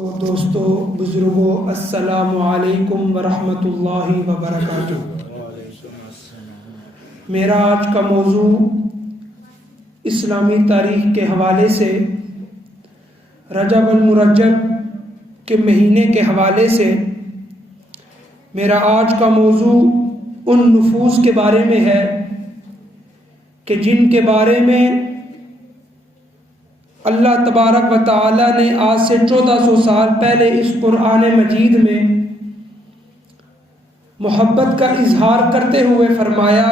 دوستو بزرگوں السلام علیکم ورحمۃ اللہ وبرکاتہ۔ میرا آج کا موضوع اسلامی تاریخ کے حوالے سے رجب المرجب کے مہینے کے حوالے سے میرا آج کا موضوع ان نفوس کے بارے میں ہے کہ جن کے بارے میں اللہ تبارک و تعالی نے آج سے 1400 سال پہلے اس قرآن مجید میں محبت کا اظہار کرتے ہوئے فرمایا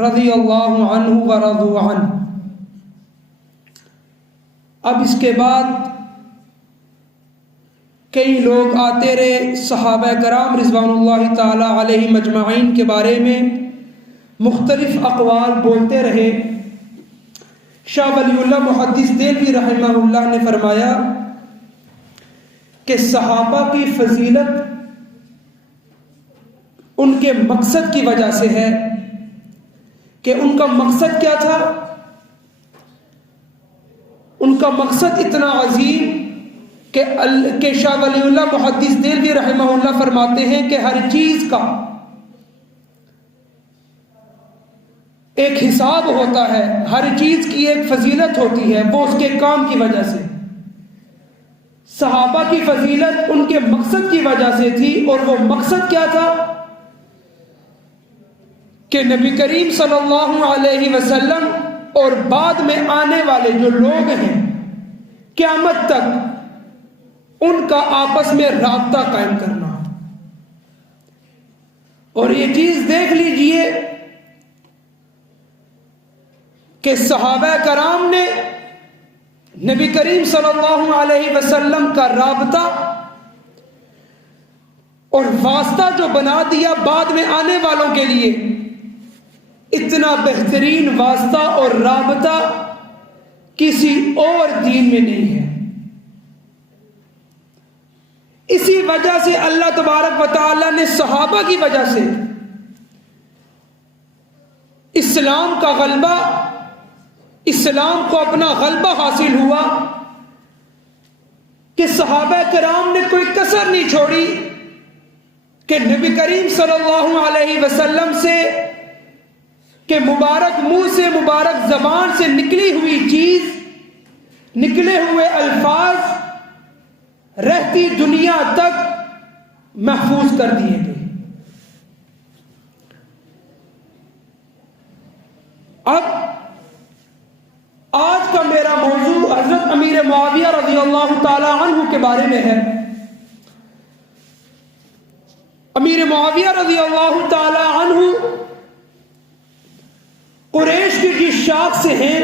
رضی اللہ عنہ و رضوا عنہ۔ اب اس کے بعد کئی لوگ آتے رہے، صحابہ کرام رضوان اللہ تعالی علیہ مجمعین کے بارے میں مختلف اقوال بولتے رہے۔ شاہ ولی اللہ محدث دہلوی رحمہ اللہ نے فرمایا کہ صحابہ کی فضیلت ان کے مقصد کی وجہ سے ہے کہ ان کا مقصد کیا تھا؟ ان کا مقصد اتنا عظیم کہ شاہ ولی اللہ محدث دہلوی رحمہ اللہ فرماتے ہیں کہ ہر چیز کا ایک حساب ہوتا ہے، ہر چیز کی ایک فضیلت ہوتی ہے، وہ اس کے کام کی وجہ سے۔ صحابہ کی فضیلت ان کے مقصد کی وجہ سے تھی، اور وہ مقصد کیا تھا کہ نبی کریم صلی اللہ علیہ وسلم اور بعد میں آنے والے جو لوگ ہیں قیامت تک ان کا آپس میں رابطہ قائم کرنا۔ اور یہ چیز دیکھ لیجئے کہ صحابہ کرام نے نبی کریم صلی اللہ علیہ وسلم کا رابطہ اور واسطہ جو بنا دیا بعد میں آنے والوں کے لیے، اتنا بہترین واسطہ اور رابطہ کسی اور دین میں نہیں ہے۔ اسی وجہ سے اللہ تبارک و تعالی نے صحابہ کی وجہ سے اسلام کا غلبہ، اسلام کو اپنا غلبہ حاصل ہوا کہ صحابہ کرام نے کوئی کسر نہیں چھوڑی کہ نبی کریم صلی اللہ علیہ وسلم سے کہ مبارک منہ سے، مبارک زبان سے نکلی ہوئی چیز، نکلے ہوئے الفاظ رہتی دنیا تک محفوظ کر دیے گئے۔ اب آج کا میرا موضوع حضرت امیر معاویہ رضی اللہ تعالی عنہ کے بارے میں ہے۔ امیر معاویہ رضی اللہ تعالی عنہ قریش کی جس شاخ سے ہیں،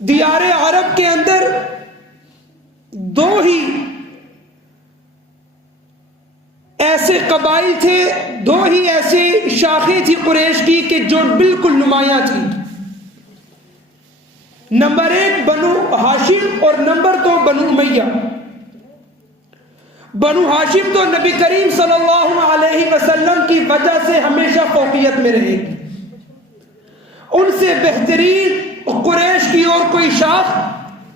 دیار عرب کے اندر دو ہی ایسے قبائل تھے، دو ہی ایسے شاخیں تھی قریش کی کہ جو بالکل نمایاں تھی۔ نمبر 1 بنو ہاشم اور نمبر 2 بنو امیہ۔ بنو ہاشم تو نبی کریم صلی اللہ علیہ وسلم کی وجہ سے ہمیشہ فوقیت میں رہے گی، ان سے بہترین قریش کی اور کوئی شاخ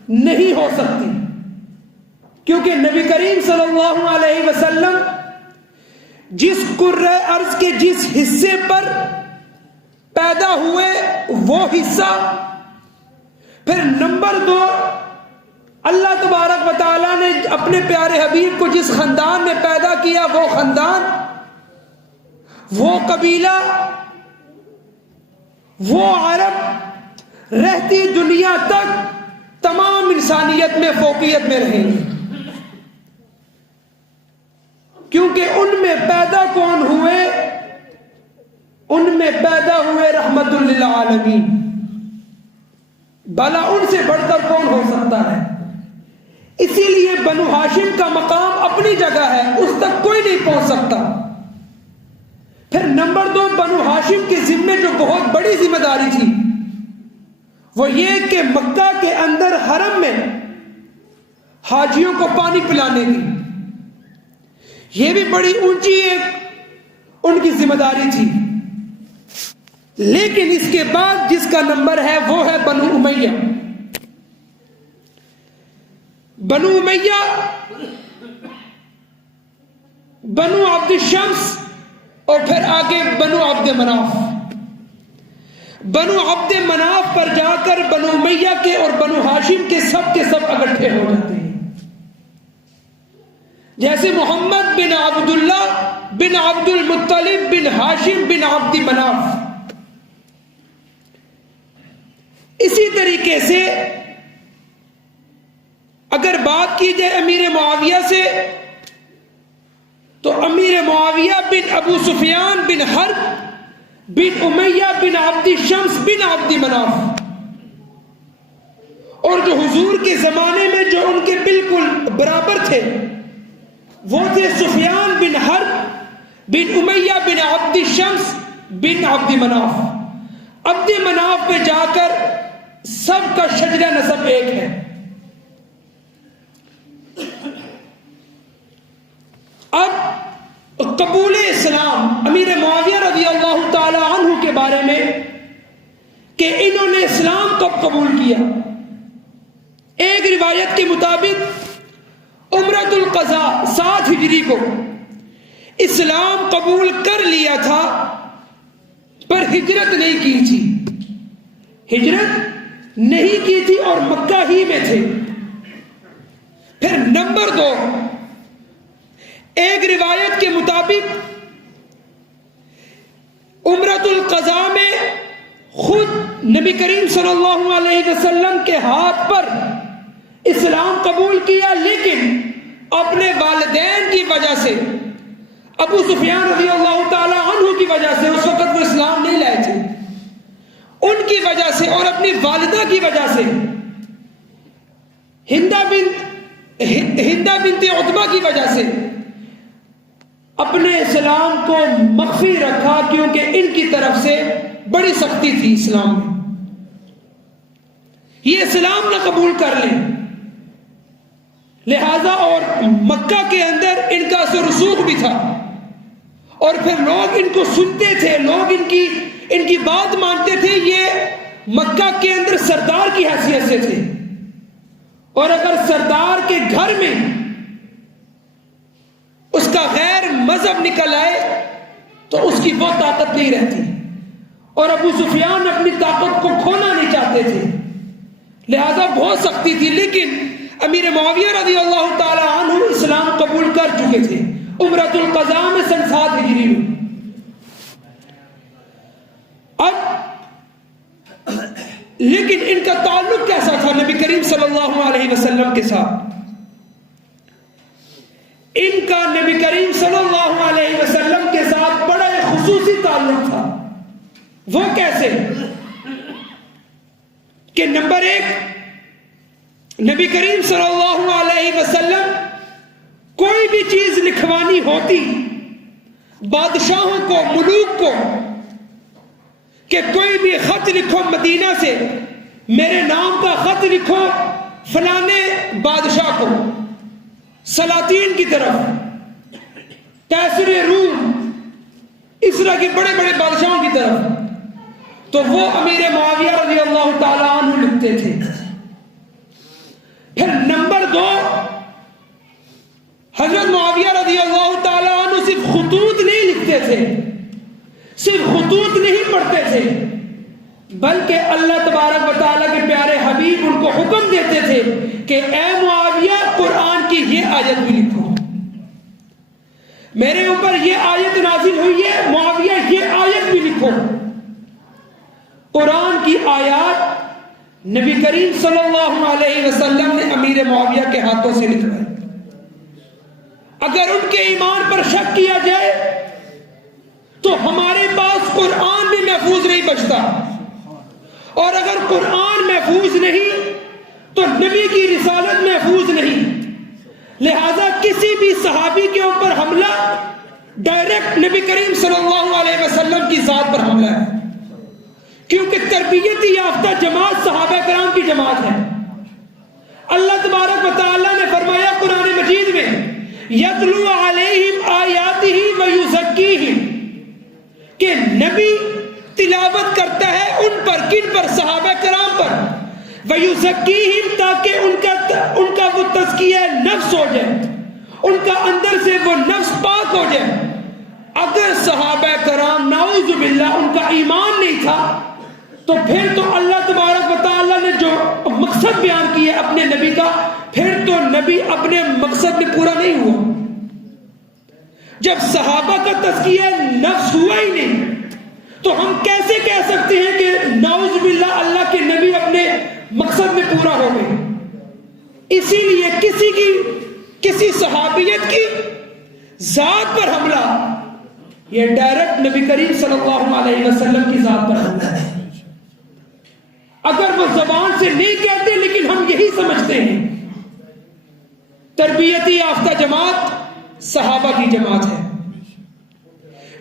نہیں ہو سکتی، کیونکہ نبی کریم صلی اللہ علیہ وسلم جس کرۂ ارض کے جس حصے پر پیدا ہوئے وہ حصہ، پھر نمبر 2 اللہ تبارک و تعالیٰ نے اپنے پیارے حبیب کو جس خاندان میں پیدا کیا، وہ خاندان، وہ قبیلہ، وہ عرب رہتی دنیا تک تمام انسانیت میں فوقیت میں رہیں گے، کیونکہ ان میں پیدا کون ہوئے؟ ان میں پیدا ہوئے رحمت للعالمین۔ بھلا ان سے بڑھ کر کون ہو سکتا ہے؟ اسی لیے بنو ہاشم کا مقام اپنی جگہ ہے، اس تک کوئی نہیں پہنچ سکتا۔ پھر نمبر 2 بنو ہاشم کے ذمے جو بہت بڑی ذمہ داری تھی، وہ یہ کہ مکہ کے اندر حرم میں حاجیوں کو پانی پلانے کی، یہ بھی بڑی اونچی ایک ان کی ذمہ داری تھی۔ لیکن اس کے بعد جس کا نمبر ہے وہ ہے بنو امیہ۔ بنو امیہ، بنو عبد الشمس اور پھر آگے بنو عبد مناف۔ بنو عبد مناف پر جا کر بنو امیہ کے اور بنو ہاشم کے سب اکٹھے ہو جاتے ہیں، جیسے محمد بن عبداللہ بن عبد المطلب بن ہاشم بن عبد مناف۔ اسی طریقے سے اگر بات کی جائے امیر معاویہ سے، تو امیر معاویہ بن ابو سفیان بن حرب بن امیہ بن عبد شمس بن عبد مناف، اور جو حضور کے زمانے میں جو ان کے بالکل برابر تھے وہ تھے سفیان بن حرب بن امیہ بن عبد شمس بن عبد مناف۔ عبد مناف پہ جا کر سب کا شجرہ نسب ایک ہے۔ اب قبول اسلام امیر معاویہ رضی اللہ تعالی عنہ کے بارے میں کہ انہوں نے اسلام کب قبول کیا، ایک روایت کے مطابق عمرۃ القضاء 7 ہجری کو اسلام قبول کر لیا تھا، پر ہجرت نہیں کی تھی، ہجرت نہیں کی تھی اور مکہ ہی میں تھے۔ پھر نمبر 2، ایک روایت کے مطابق عمرۃ القضاء میں خود نبی کریم صلی اللہ علیہ وسلم کے ہاتھ پر اسلام قبول کیا، لیکن اپنے والدین کی وجہ سے، ابو سفیان رضی اللہ تعالی عنہ کی وجہ سے، اس وقت وہ اسلام نہیں لائے تھے، ان کی وجہ سے اور اپنی والدہ کی وجہ سے، ہندہ بنت عتبہ کی وجہ سے اپنے اسلام کو مخفی رکھا، کیونکہ ان کی طرف سے بڑی سختی تھی اسلام میں، یہ اسلام نہ قبول کر لیں، لہذا اور مکہ کے اندر ان کا اثر رسوخ بھی تھا، اور پھر لوگ ان کو سنتے تھے، لوگ ان کی بات مانتے تھے، یہ مکہ کے اندر سردار کی حیثیت سے تھے، اور اگر سردار کے گھر میں اس کا غیر مذہب نکل آئے تو اس کی وہ طاقت نہیں رہتی، اور ابو سفیان اپنی طاقت کو کھونا نہیں چاہتے تھے، لہذا بہت سختی تھی، لیکن امیر معاویہ رضی اللہ تعالی عنہ اسلام قبول کر چکے تھے عمرۃ القضاء میں سن 7 ہجری میں۔ اب لیکن ان کا تعلق کیسا تھا نبی کریم صلی اللہ علیہ وسلم کے ساتھ؟ ان کا نبی کریم صلی اللہ علیہ وسلم کے ساتھ بڑا ایک خصوصی تعلق تھا۔ وہ کیسے کہ نمبر 1، نبی کریم صلی اللہ علیہ وسلم کوئی بھی چیز لکھوانی ہوتی بادشاہوں کو، ملوک کو، کہ کوئی بھی خط لکھو مدینہ سے، میرے نام کا خط لکھو فلانے بادشاہ کو، سلاطین کی طرف، کیسر روم، اس طرح کے بڑے بڑے بادشاہوں کی طرف، تو وہ امیر معاویہ رضی اللہ تعالی عنہ لکھتے تھے۔ پھر نمبر 2، حضرت معاویہ رضی اللہ تعالی عنہ صرف خطوط نہیں لکھتے تھے، صرف خطوط نہیں پڑھتے تھے، بلکہ اللہ تبارک و تعالیٰ کے پیارے حبیب ان کو حکم دیتے تھے کہ اے معاویہ قرآن کی یہ آیت بھی لکھو، میرے اوپر یہ آیت نازل ہوئی ہے، معاویہ یہ آیت بھی لکھو۔ قرآن کی آیات نبی کریم صلی اللہ علیہ وسلم نے امیر معاویہ کے ہاتھوں سے لکھوائی۔ اگر ان کے ایمان پر شک کیا جائے تو ہمارے پاس قرآن بھی محفوظ نہیں بچتا، اور اگر قرآن محفوظ نہیں تو نبی کی رسالت محفوظ نہیں، لہذا کسی بھی صحابی کے اوپر حملہ ڈائریکٹ نبی کریم صلی اللہ علیہ وسلم کی ذات پر حملہ ہے، کیونکہ تربیت یافتہ جماعت صحابہ کرام کی جماعت ہے۔ اللہ تبارک و تعالیٰ نے فرمایا قرآن مجید میں یتلو علیہم آیاتہ ویزکیہم، کہ نبی تلاوت کرتا ہے ان پر، کن پر؟ صحابہ کرام پر، ویزکیہم، تاکہ ان کا ان کا وہ تزکیہ نفس ہو جائے، ان کا اندر سے وہ نفس پاک ہو جائے. اگر صحابہ کرام نعوذ باللہ ان کا ایمان نہیں تھا تو پھر تو اللہ تبارک و تعالیٰ نے جو مقصد بیان کیا اپنے نبی کا، پھر تو نبی اپنے مقصد میں پورا نہیں ہوا. جب صحابہ کا تزکیہ نفس ہوا ہی نہیں تو ہم کیسے کہہ سکتے ہیں کہ نعوذ باللہ اللہ کے نبی اپنے مقصد میں پورا ہو گئے؟ اسی لیے کسی صحابیت کی ذات پر حملہ یہ ڈائریکٹ نبی کریم صلی اللہ علیہ وسلم کی ذات پر حملہ ہے. اگر وہ زبان سے نہیں کہتے لیکن ہم یہی سمجھتے ہیں. تربیتی یافتہ جماعت صحابہ کی جماعت ہے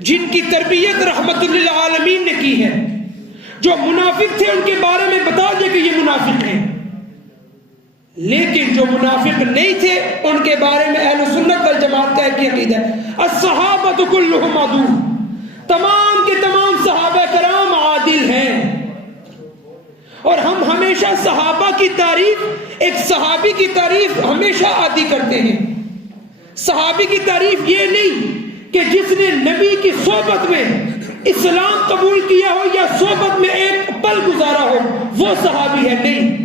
جن کی تربیت رحمت للعالمین نے کی ہے. جو منافق تھے ان کے بارے میں بتا دے کہ یہ منافق ہیں، لیکن جو منافق نہیں تھے ان کے بارے میں اہل سنت والجماعت کا ایک عقیدہ ہے، الصحابۃ کلھم عدول، تمام کے تمام صحابہ کرام عادل ہیں. اور ہم ہمیشہ صحابہ کی تعریف، ایک صحابی کی تعریف ہمیشہ عادی کرتے ہیں. صحابی کی تعریف یہ نہیں کہ جس نے نبی کی صحبت میں اسلام قبول کیا ہو یا صحبت میں ایک پل گزارا ہو وہ صحابی ہے. نہیں،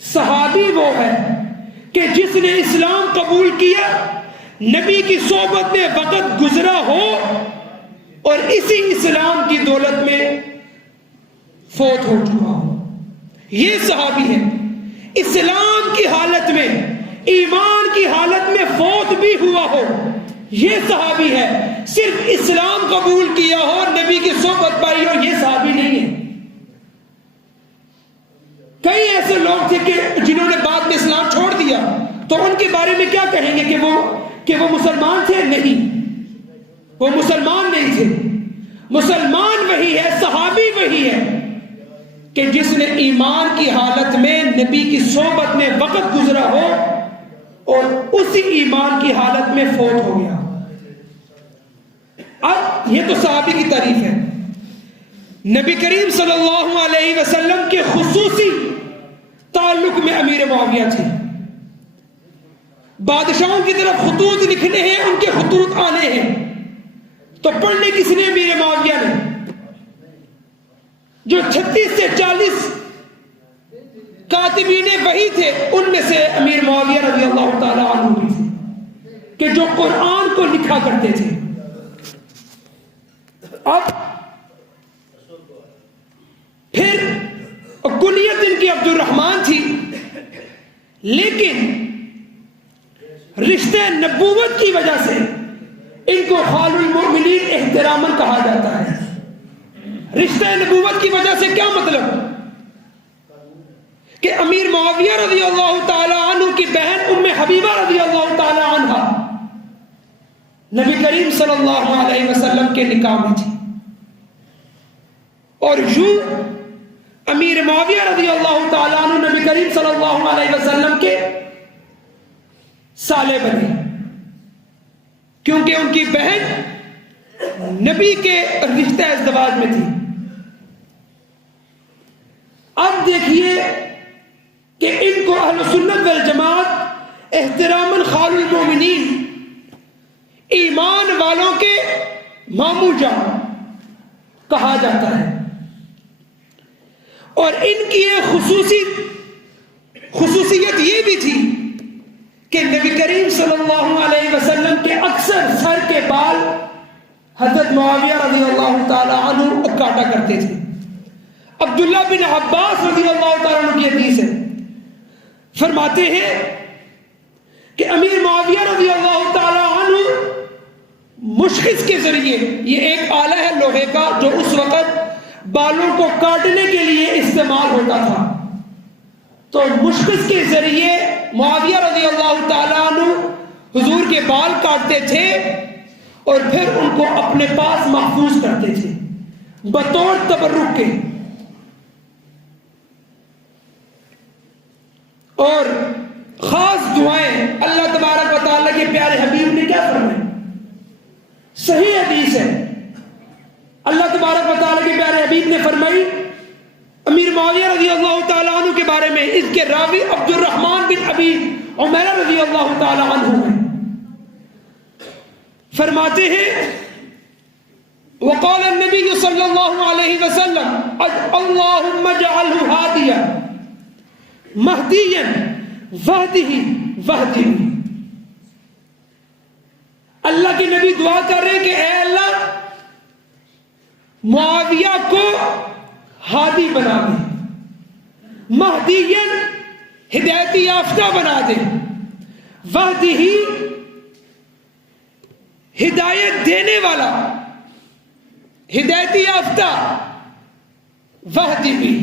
صحابی وہ ہے کہ جس نے اسلام قبول کیا، نبی کی صحبت میں وقت گزرا ہو اور اسی اسلام کی دولت میں فوت ہو چکا ہو. یہ صحابی ہے. اسلام کی حالت میں، ایمان کی حالت میں فوت بھی ہوا ہو یہ صحابی ہے. صرف اسلام قبول کیا ہو اور نبی کی صحبت پائی ہو یہ صحابی نہیں ہے. کئی ایسے لوگ تھے کہ جنہوں نے بعد میں اسلام چھوڑ دیا تو ان کے بارے میں کیا کہیں گے کہ وہ مسلمان تھے؟ نہیں، وہ مسلمان نہیں تھے. مسلمان وہی ہے، صحابی وہی ہے کہ جس نے ایمان کی حالت میں نبی کی صحبت میں وقت گزرا ہو اور اسی ایمان کی حالت میں فوت ہو گیا. اب یہ تو صحابی کی تعریف ہے. نبی کریم صلی اللہ علیہ وسلم کے خصوصی تعلق میں امیر معاویہ تھے. بادشاہوں کی طرف خطوط لکھنے ہیں، ان کے خطوط آنے ہیں تو پڑھنے کس نے؟ امیر معاویہ نے. جو 36 سے 40 کاتبین وحی تھے ان میں سے امیر معاویہ رضی اللہ تعالی عنہ بھی تھے کہ جو قرآن کو لکھا کرتے تھے. اب پھر کنیت ان کی عبد الرحمن تھی، لیکن رشتے نبوت کی وجہ سے ان کو خال المؤمنین احتراما کہا جاتا ہے. رشتے نبوت کی وجہ سے کیا مطلب کہ امیر معاویہ رضی اللہ تعالی عنہ کی بہن ام حبیبہ رضی اللہ تعالی عنہ نبی کریم صلی اللہ علیہ وسلم کے نکاح میں تھی، اور یوں امیر معاویہ رضی اللہ تعالی عنہ نبی کریم صلی اللہ علیہ وسلم کے سالے بنے، کیونکہ ان کی بہن نبی کے رشتہ ازدواج میں تھی. اب دیکھیے کہ ان کو اہل سنت والجماعت احتراما خال المومنین، ایمان والوں کے ماموں جان کہا جاتا ہے. اور ان کی ایک خصوصیت یہ بھی تھی کہ نبی کریم صلی اللہ علیہ وسلم کے اکثر سر کے بال حضرت معاویہ رضی اللہ تعالی عنہ کاٹا کرتے تھے. عبداللہ بن عباس رضی اللہ تعالیٰ عنہ کی حدیث ہے، فرماتے ہیں کہ امیر معاویہ رضی اللہ تعالیٰ عنہ مشخص کے ذریعے، یہ ایک آلہ ہے لوہے کا جو اس وقت بالوں کو کاٹنے کے لیے استعمال ہوتا تھا، تو مشخص کے ذریعے معاویہ رضی اللہ تعالیٰ عنہ حضور کے بال کاٹتے تھے اور پھر ان کو اپنے پاس محفوظ کرتے تھے بطور تبرک کے. اور خاص دعائیں اللہ تبارک و تعالیٰ کے پیارے حبیب نے کیا فرمائی؟ صحیح حدیث ہے، اللہ تبارک و تعالیٰ کے پیارے حبیب نے فرمائی امیر معاویہ رضی اللہ تعالیٰ عنہ کے بارے میں اس کے راوی عبد الرحمن بن ابی عمیرہ رضی اللہ تعالی عنہ ہیں. فرماتے ہیں وقال النبی صلی اللہ علیہ وسلم اللہم اجعلہ ہادیا مہدیا وہدہ وہدہ. اللہ کے نبی دعا کر رہے کہ اے اللہ معاویہ کو ہادی بنا دے, مہدیاً ہدایت یافتہ بنا دے, وہدہ ہدایت دینے والا, ہدایت یافتہ, وہدہ بھی,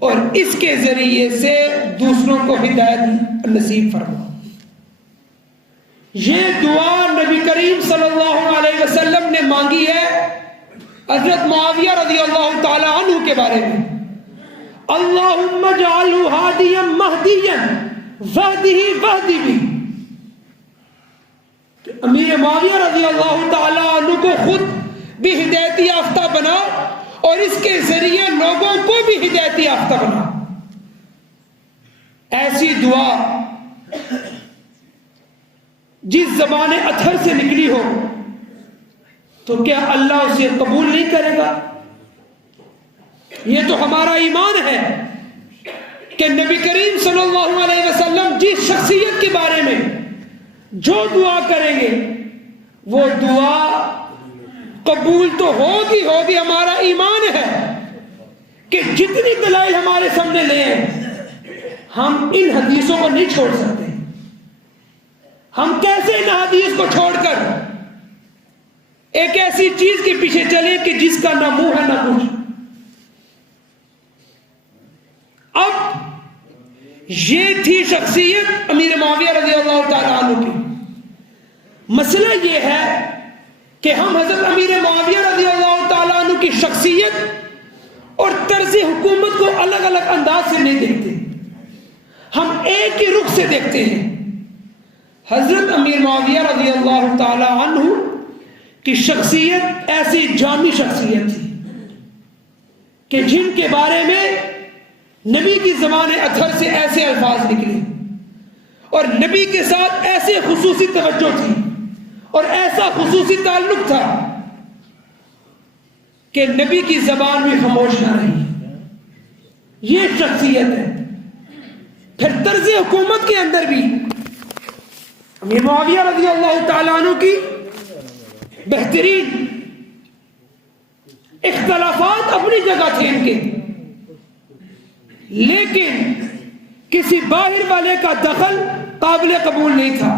اور اس کے ذریعے سے دوسروں کو ہدایت نصیب فرما. یہ دعا نبی کریم صلی اللہ علیہ وسلم نے مانگی ہے حضرت معاویہ رضی اللہ تعالی عنہ کے بارے میں. اللہم اجعلہ ہادیا مہدیا وہدہ وہدہ بھی. امیر معاویہ رضی اللہ تعالی عنہ کو خود بھی ہدایت یافتہ بنا اور اس کے ذریعے لوگوں کو بھی ہدایت یافتہ بنا. ایسی دعا جس زبان اطہر سے نکلی ہو تو کیا اللہ اسے قبول نہیں کرے گا؟ یہ تو ہمارا ایمان ہے کہ نبی کریم صلی اللہ علیہ وسلم جس شخصیت کے بارے میں جو دعا کریں گے وہ دعا قبول تو ہوگی ہوگی. ہمارا ایمان ہے کہ جتنی دلائل ہمارے سامنے لے ہم ان حدیثوں کو نہیں چھوڑ سکتے. ہم کیسے ان حدیث کو چھوڑ کر ایک ایسی چیز کے پیچھے چلے کہ جس کا نہ منہ ہے نہ کچھ. اب یہ تھی شخصیت امیر معاویہ رضی اللہ تعالی عنہ کی. مسئلہ یہ ہے کہ ہم حضرت امیر معاویہ رضی اللہ تعالی عنہ کی شخصیت اور طرز حکومت کو الگ الگ انداز سے نہیں دیکھتے, ہم ایک ہی رخ سے دیکھتے ہیں. حضرت امیر معاویہ رضی اللہ تعالی عنہ کی شخصیت ایسی جامع شخصیت تھی کہ جن کے بارے میں نبی کی زبان اطہر سے ایسے الفاظ نکلے اور نبی کے ساتھ ایسے خصوصی توجہ تھی اور ایسا خصوصی تعلق تھا کہ نبی کی زبان بھی خاموش نہ رہی. یہ شخصیت ہے. پھر طرز حکومت کے اندر بھی امیر معاویہ رضی اللہ تعالیٰ عنہ کی بہترین, اختلافات اپنی جگہ تھے ان کے, لیکن کسی باہر والے کا دخل قابل قبول نہیں تھا.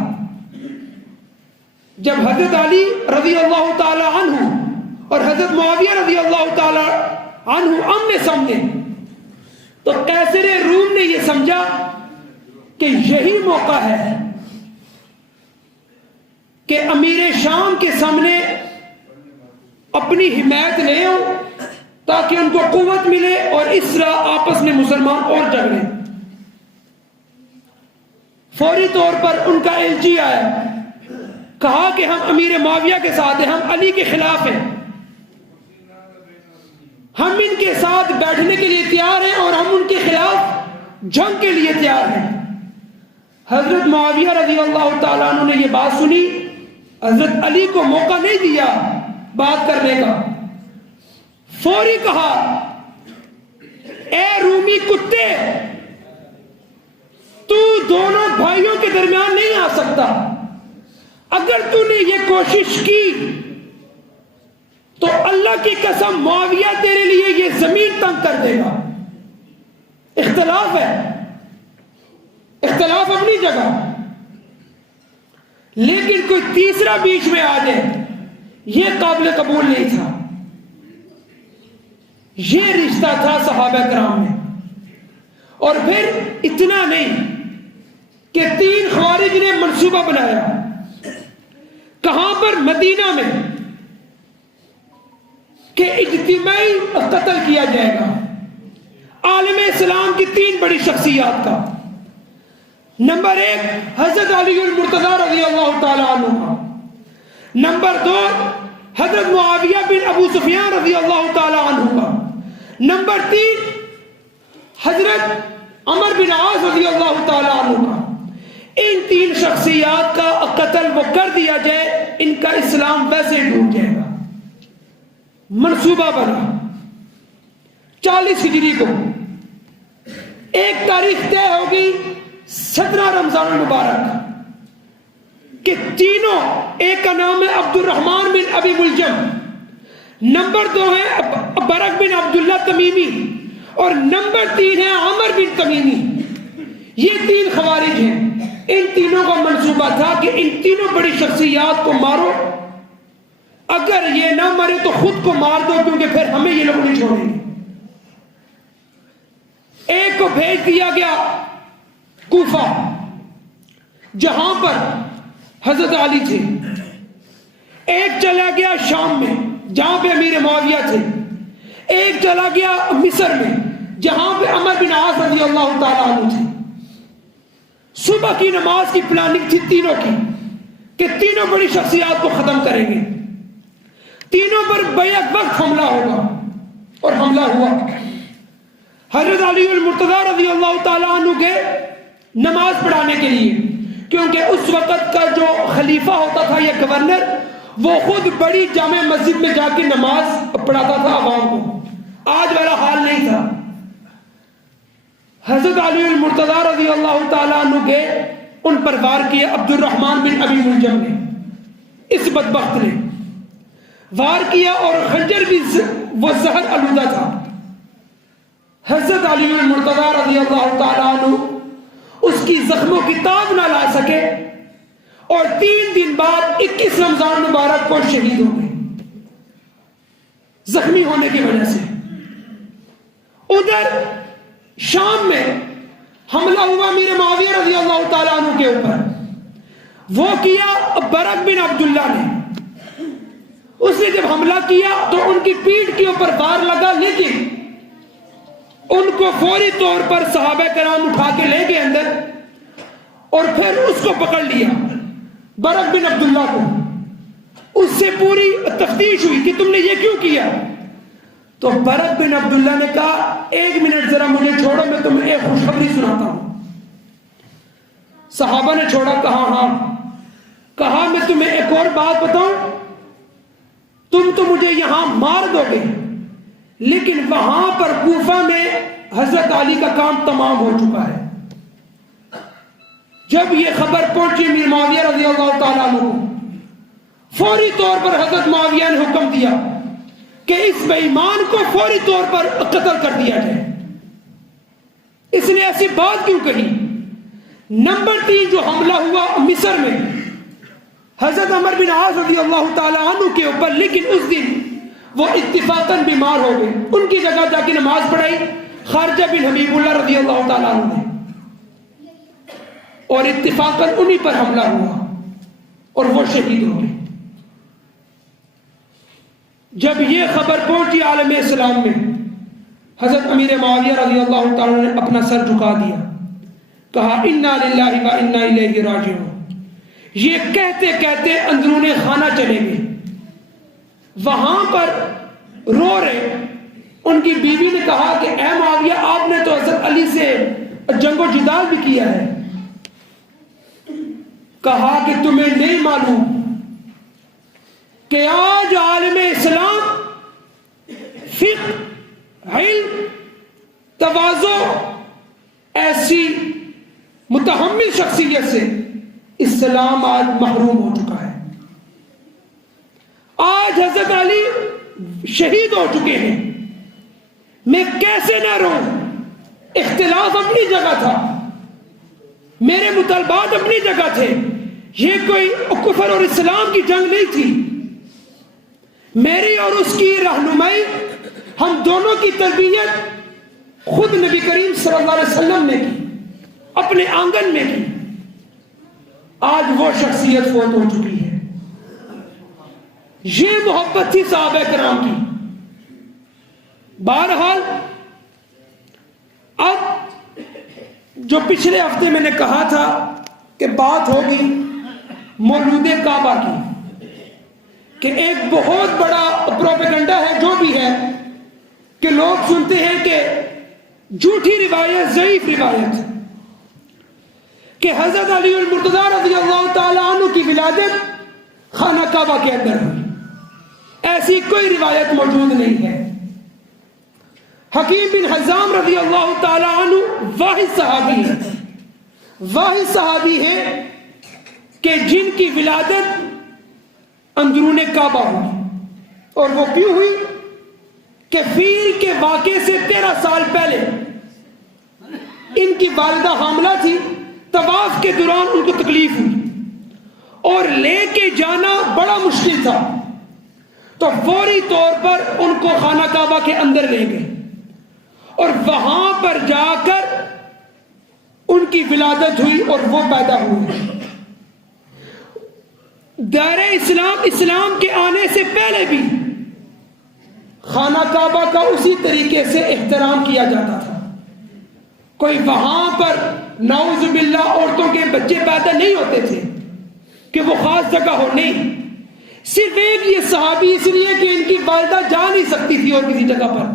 جب حضرت علی رضی اللہ تعالی عنہ اور حضرت معاویہ رضی اللہ تعالی عنہ آمنے سامنے, تو قیصر روم نے یہ سمجھا کہ یہی موقع ہے کہ امیر شام کے سامنے اپنی حمایت لے آؤ تاکہ ان کو قوت ملے اور اس طرح آپس میں مسلمان اور جھگڑے. فوری طور پر ان کا ایلچی آیا, کہا کہ ہم امیر معاویہ کے ساتھ ہیں, ہم علی کے خلاف ہیں, ہم ان کے ساتھ بیٹھنے کے لیے تیار ہیں اور ہم ان کے خلاف جنگ کے لیے تیار ہیں. حضرت معاویہ رضی اللہ تعالیٰ عنہ نے یہ بات سنی, حضرت علی کو موقع نہیں دیا بات کرنے کا, فوری کہا اے رومی کتے, تو دونوں بھائیوں کے درمیان نہیں آ سکتا. اگر تو نے یہ کوشش کی تو اللہ کی قسم معاویہ تیرے لیے یہ زمین تنگ کر دے گا. اختلاف ہے, اختلاف اپنی جگہ, لیکن کوئی تیسرا بیچ میں آ جائے یہ قابل قبول نہیں تھا. یہ رشتہ تھا صحابہ کرام میں. اور پھر اتنا نہیں کہ 3 خوارج نے منصوبہ بنایا, کہاں پر؟ مدینہ میں, کہ اجتماعی قتل کیا جائے گا عالم اسلام کی 3 بڑی شخصیات کا. نمبر 1 حضرت علی المرتضی رضی اللہ تعالی عنہ کا. نمبر 2 حضرت معاویہ بن ابو سفیان رضی اللہ تعالی عنہ کا. نمبر 3 حضرت عمر بن عاص رضی اللہ تعالیٰ عنہ کا، ان تین شخصیات کا قتل وہ کر دیا جائے، ان کا اسلام ویسے ڈوب جائے گا۔ منصوبہ بنا 40 ہجری کو ایک تاریخ طے ہوگی 17 رمضان المبارک کہ تینوں، ایک کا نام ہے عبد الرحمن بن ابی ملجم، نمبر 2 ہے برق بن عبداللہ تمیمی، اور نمبر 3 ہے عمر بن تمیمی۔ یہ 3 خوارج ہیں۔ ان تینوں کا منصوبہ تھا کہ ان تینوں بڑی شخصیات کو مارو، اگر یہ نہ مرے تو خود کو مار دو، کیونکہ پھر ہمیں یہ لوگ نہیں چھوڑیں گے۔ ایک کو بھیج دیا گیا کوفہ، جہاں پر حضرت علی تھے، ایک چلا گیا شام میں جہاں پہ امیر معاویہ تھے، ایک چلا گیا مصر میں جہاں پہ عمر بن عاص رضی اللہ تعالیٰ عنہ تھے۔ صبح کی نماز کی پلاننگ تھی تینوں کی کہ تینوں بڑی شخصیات کو ختم کریں گے، تینوں پر بیک وقت حملہ ہوگا، اور حملہ ہوا۔ حضرت علی المرتضیٰ رضی اللہ تعالیٰ عنہ کے نماز پڑھانے کے لیے، کیونکہ اس وقت کا جو خلیفہ ہوتا تھا یا گورنر، وہ خود بڑی جامع مسجد میں جا کے نماز پڑھاتا تھا عوام کو، آج والا حال نہیں تھا۔ حضرت علی المرتضیٰ رضی اللہ تعالیٰ عنہ کے ان پر وار کیا عبد الرحمن بن ابی ملجم نے، اس بدبخت نے وار کیا، اور خنجر بھی وہ زہر آلودہ تھا۔ حضرت علی المرتضیٰ رضی اللہ تعالیٰ عنہ اس کی زخموں کی تاب نہ لا سکے، اور 3 دن بعد 21 رمضان مبارک کو شہید ہو گئے زخمی ہونے کی وجہ سے۔ ادھر شام میں حملہ ہوا امیر معاویہ رضی اللہ تعالیٰ عنہ کے اوپر، وہ کیا برق بن عبداللہ نے۔ اس نے جب حملہ کیا تو ان کی پیٹھ کے اوپر وار لگا، لیکن ان کو فوری طور پر صحابہ کرام اٹھا کے لے گئے اندر، اور پھر اس کو پکڑ لیا برق بن عبداللہ کو۔ اس سے پوری تفتیش ہوئی کہ تم نے یہ کیوں کیا؟ تو برق بن عبداللہ نے کہا 1 منٹ ذرا مجھے چھوڑو، میں تمہیں ایک خوشخبری سناتا ہوں۔ صحابہ نے چھوڑا، کہا ہاں، کہا میں تمہیں ایک اور بات بتاؤں، تم تو مجھے یہاں مار دو گے، لیکن وہاں پر کوفہ میں حضرت علی کا کام تمام ہو چکا ہے۔ جب یہ خبر پہنچی امیر معاویہ رضی اللہ تعالیٰ عنہ کو، فوری طور پر حضرت معاویہ نے حکم دیا کہ اس بے ایمان کو فوری طور پر قتل کر دیا جائے۔ اس نے ایسی بات کیوں کہی؟ نمبر 3 جو حملہ ہوا مصر میں حضرت عمر بن عاص رضی اللہ تعالیٰ عنہ کے اوپر، لیکن اس دن وہ اتفاقاً بیمار ہو گئے، ان کی جگہ جا کے نماز پڑھائی خارجہ بن حبیب اللہ رضی اللہ تعالیٰ عنہ نے، اور اتفاقاً انہی پر حملہ ہوا اور وہ شہید ہو گئے۔ جب یہ خبر پہنچی عالم اسلام میں، حضرت امیر معاویہ رضی اللہ تعالیٰ نے اپنا سر جھکا دیا، کہا انا للہ و انا الیہ راجعون۔ یہ کہتے کہتے اندرون خانہ چلے گئے، وہاں پر رو رہے۔ ان کی بیوی نے کہا کہ اے معاویہ، آپ نے تو حضرت علی سے جنگ و جدال بھی کیا ہے۔ کہا کہ تمہیں نہیں معلوم کہ آج عالم اسلام فقہ، علم، تواضع ایسی متحمل شخصیت سے اسلام آج محروم ہو چکا ہے۔ آج حضرت علی شہید ہو چکے ہیں، میں کیسے نہ رہوں؟ اختلاف اپنی جگہ تھا، میرے مطالبات اپنی جگہ تھے، یہ کوئی کفر اور اسلام کی جنگ نہیں تھی۔ میری اور اس کی رہنمائی، ہم دونوں کی تربیت خود نبی کریم صلی اللہ علیہ وسلم نے کی، اپنے آنگن میں کی۔ آج وہ شخصیت فوت ہو چکی ہے۔ یہ محبت تھی صحابہ کرام کی۔ بہرحال اب جو پچھلے ہفتے میں نے کہا تھا کہ بات ہوگی مولود کعبہ کی، کہ ایک بہت بڑا پروپیگنڈا ہے جو بھی ہے، کہ لوگ سنتے ہیں کہ جھوٹی روایت، ضعیف روایت کہ حضرت علی المرتضیٰ رضی اللہ تعالی عنہ کی ولادت خانہ کعبہ کے اندر ہوئی، ایسی کوئی روایت موجود نہیں ہے۔ حکیم بن حزام رضی اللہ تعالی عنہ واحد صحابی ہے کہ جن کی ولادت اندرون کعبہ ہوئی، اور وہ کیوں ہوئی کہ فیل کے واقعے سے 13 سال پہلے ان کی والدہ حاملہ تھی، طواف کے دوران ان کو تکلیف ہوئی اور لے کے جانا بڑا مشکل تھا، تو فوری طور پر ان کو خانہ کعبہ کے اندر لے گئے اور وہاں پر جا کر ان کی ولادت ہوئی اور وہ پیدا ہوئے۔ دار اسلام کے آنے سے پہلے بھی خانہ کعبہ کا اسی طریقے سے احترام کیا جاتا تھا، کوئی وہاں پر نعوذ باللہ عورتوں کے بچے پیدا نہیں ہوتے تھے کہ وہ خاص جگہ ہو، نہیں، صرف ایک یہ صحابی اس لیے کہ ان کی والدہ جا نہیں سکتی تھی اور کسی جگہ پر،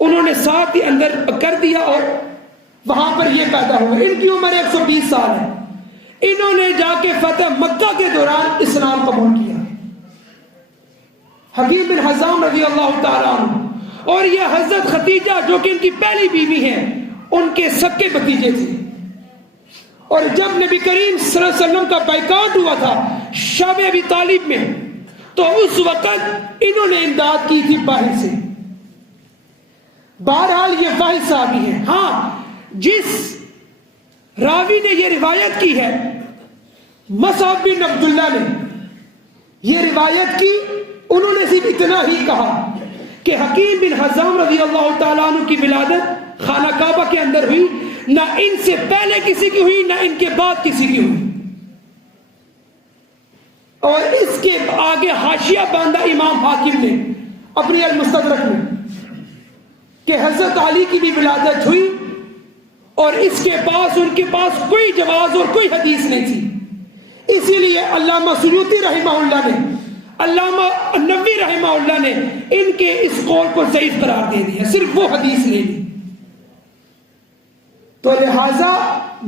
انہوں نے ساتھ ہی اندر کر دیا اور وہاں پر یہ پیدا ہوئے۔ ان کی عمر 120 سال ہے، انہوں نے جا کے فتح مکہ کے دوران اسلام قبول کیا، حکیم بن حزام رضی اللہ تعالیٰ عنہ، اور یہ حضرت ختیجہ جو کہ ان کی پہلی بیوی ہیں، ان کے سکے بھتیجے تھے۔ اور جب نبی کریم صلی اللہ علیہ وسلم کا بائیکاٹ ہوا تھا شام ابی طالب میں، تو اس وقت انہوں نے امداد کی تھی باہر سے۔ بہرحال یہ واحد صحابی ہیں۔ ہاں، جس راوی نے یہ روایت کی ہے مصعب بن عبداللہ نے یہ روایت کی، انہوں نے صرف اتنا ہی کہا کہ حکیم بن حزام رضی اللہ تعالیٰ عنہ کی ولادت خانہ کعبہ کے اندر ہوئی، نہ ان سے پہلے کسی کی ہوئی نہ ان کے بعد کسی کی ہوئی۔ اور اس کے آگے حاشیہ باندھا امام حاکم نے اپنی المستدرک میں کہ حضرت علی کی بھی ولادت ہوئی، اور اس کے پاس ان کے پاس کوئی جواز اور کوئی حدیث نہیں تھی، اسی لیے علامہ سیوطی رحمہ اللہ نے، علامہ نووی رحمہ اللہ نے ان کے اس قول کو ضعیف قرار دے دیا، صرف وہ حدیث لے لی۔ تو لہذا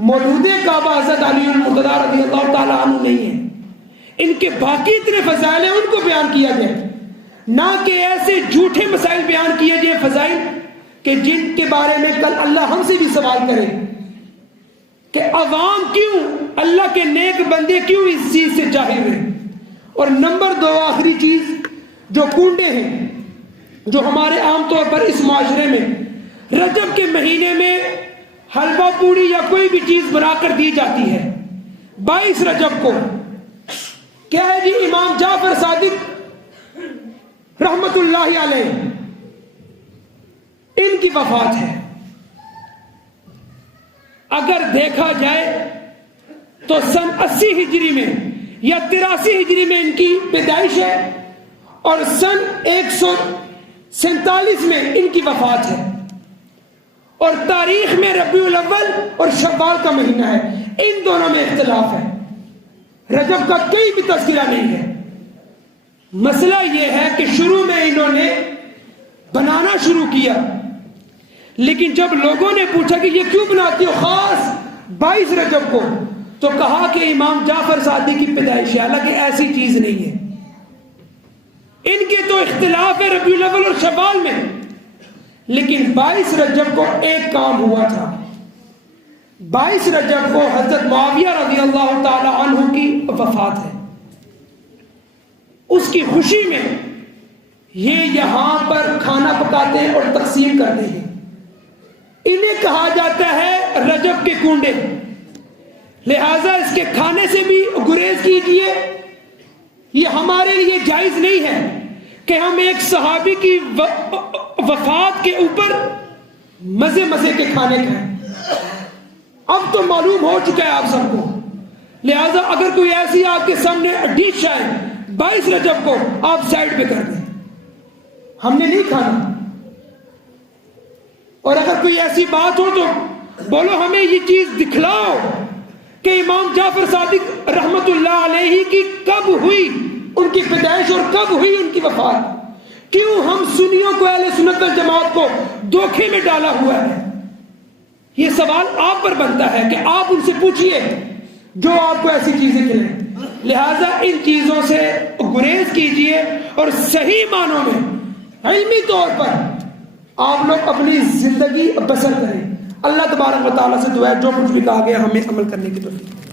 مولود کعبہ حضرت علی المرتضیٰ رضی اللہ تعالیٰ عنہ نہیں ہے، ان کے باقی اتنے فضائل ہیں ان کو بیان کیا جائے، نہ کہ ایسے جھوٹے مسائل بیان کیے جائیں، فضائل کہ جن کے بارے میں کل اللہ ہم سے بھی سوال کرے کہ عوام کیوں، اللہ کے نیک بندے کیوں اس چیز سے جاہل ہوئے۔ اور نمبر 2 آخری چیز، جو کنڈے ہیں جو ہمارے عام طور پر اس معاشرے میں رجب کے مہینے میں حلوہ پوڑی یا کوئی بھی چیز بنا کر دی جاتی ہے، 22 رجب کو کیا ہے جی، امام جعفر صادق رحمت اللہ علیہ ان کی وفات ہے۔ اگر دیکھا جائے تو سن 80 ہجری میں یا 83 ہجری میں ان کی پیدائش ہے، اور سن 147 میں ان کی وفات ہے، اور تاریخ میں ربیع الاول اور شوال کا مہینہ ہے، ان دونوں میں اختلاف ہے، رجب کا کوئی بھی تذکرہ نہیں ہے۔ مسئلہ یہ ہے کہ شروع میں انہوں نے بنانا شروع کیا، لیکن جب لوگوں نے پوچھا کہ یہ کیوں بناتی ہو خاص 22 رجب کو، تو کہا کہ امام جعفر صادق کی پیدائش ہے، حالانکہ ایسی چیز نہیں ہے۔ ان کے تو اختلاف ہے ربیع الاول اور شوال میں، لیکن 22 رجب کو ایک کام ہوا تھا۔ 22 رجب کو حضرت معاویہ رضی اللہ تعالی عنہ کی وفات ہے، اس کی خوشی میں یہ یہاں پر کھانا پکاتے ہیں اور تقسیم کرتے ہیں، انہیں کہا جاتا ہے رجب کے کنڈے، لہذا اس کے کھانے سے بھی گریز کیجئے۔ یہ ہمارے لیے جائز نہیں ہے کہ ہم ایک صحابی کی وفات کے اوپر مزے مزے کے کھانے کھائیں، اب تو معلوم ہو چکا ہے آپ سب کو، لہذا اگر کوئی ایسی آپ کے سامنے ڈش آئے 22 رجب کو، آپ سائڈ پہ کر دیں، ہم نے نہیں کھانا۔ اور اگر کوئی ایسی بات ہو تو بولو ہمیں یہ چیز دکھلاؤ کہ امام جعفر صادق رحمت اللہ علیہ کی کب ہوئی ان کی پیدائش اور کب ہوئی ان کی وفات۔ کیوں ہم سنیوں کو، اہل سنت والجماعت کو دھوکے میں ڈالا ہوا ہے؟ یہ سوال آپ پر بنتا ہے کہ آپ ان سے پوچھئے جو آپ کو ایسی چیزیں کھلائیں. لہٰذا ان چیزوں سے گریز کیجئے اور صحیح معنوں میں علمی طور پر آپ لوگ اپنی زندگی بسر کریں. اللہ تبارک و تعالیٰ سے دعا ہے جو کچھ بھی کہا گیا ہمیں عمل کرنے کی توفیق.